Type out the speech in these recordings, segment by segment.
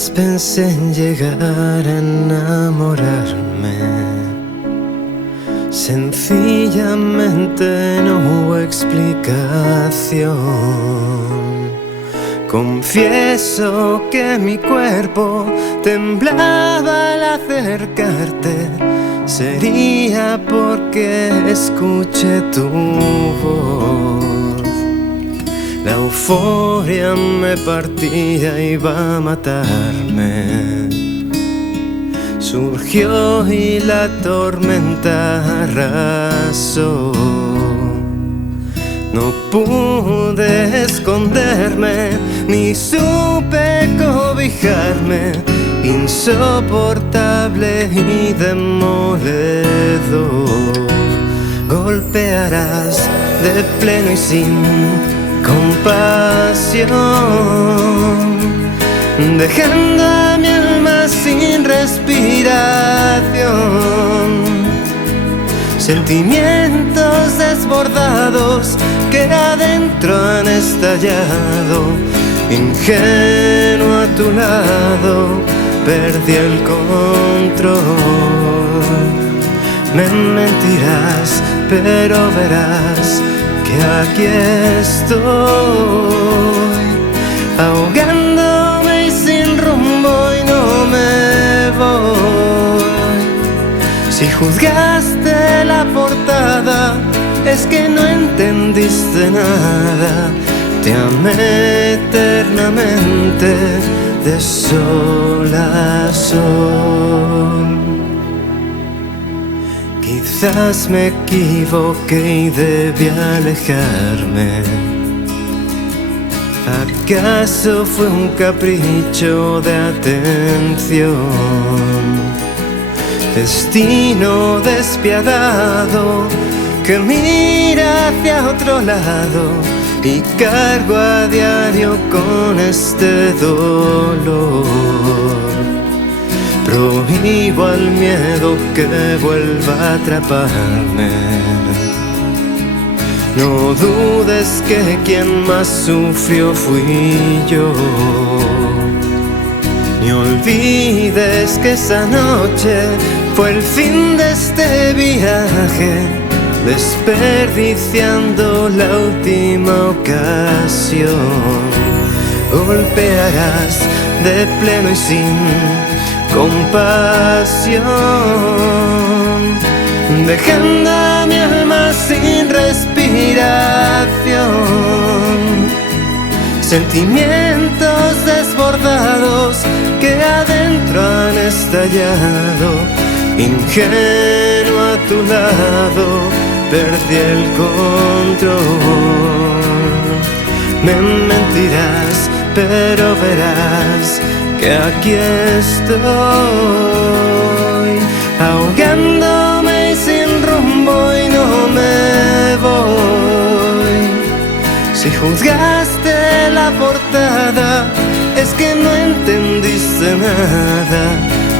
Jamás pensé en llegar a enamorarme. Sencillamente no hubo explicación. Confieso que mi cuerpo temblaba al acercarte. Sería porque escuché tu voz. La euforia me partía y iba a matarme. Surgió y la tormenta arrasó. No pude esconderme, ni supe cobijarme. Insoportable y demoledor. Golpearás de pleno y sin compasión, dejando a mi alma sin respiración. Sentimientos desbordados que adentro han estallado. Ingenuo a tu lado, perdí el control. Me mentirás, pero verás que aquí estoy, ahogándome y sin rumbo y no me voy. Si juzgaste la portada, es que no entendiste nada. Te amé eternamente, de sol a sol. Quizás me equivoqué y debí alejarme. ¿Acaso fue un capricho de atención? Destino despiadado que mira hacia otro lado y cargo a diario con este dolor. Prohíbo al miedo que vuelva a atraparme. No dudes que quien más sufrió fui yo. Ni olvides que esa noche fue el fin de este viaje, desperdiciando la última ocasión. Golpearás de pleno y sin compasión, dejando a mi alma sin respiración. Sentimientos desbordados que adentro han estallado. Ingenuo a tu lado, perdí el control. Me mentirás, pero verás que aquí estoy, ahogándome y sin rumbo y no me voy. Si juzgaste la portada, es que no entendiste nada.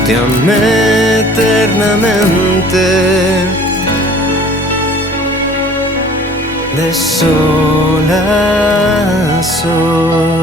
Te amé eternamente, de sol a sol.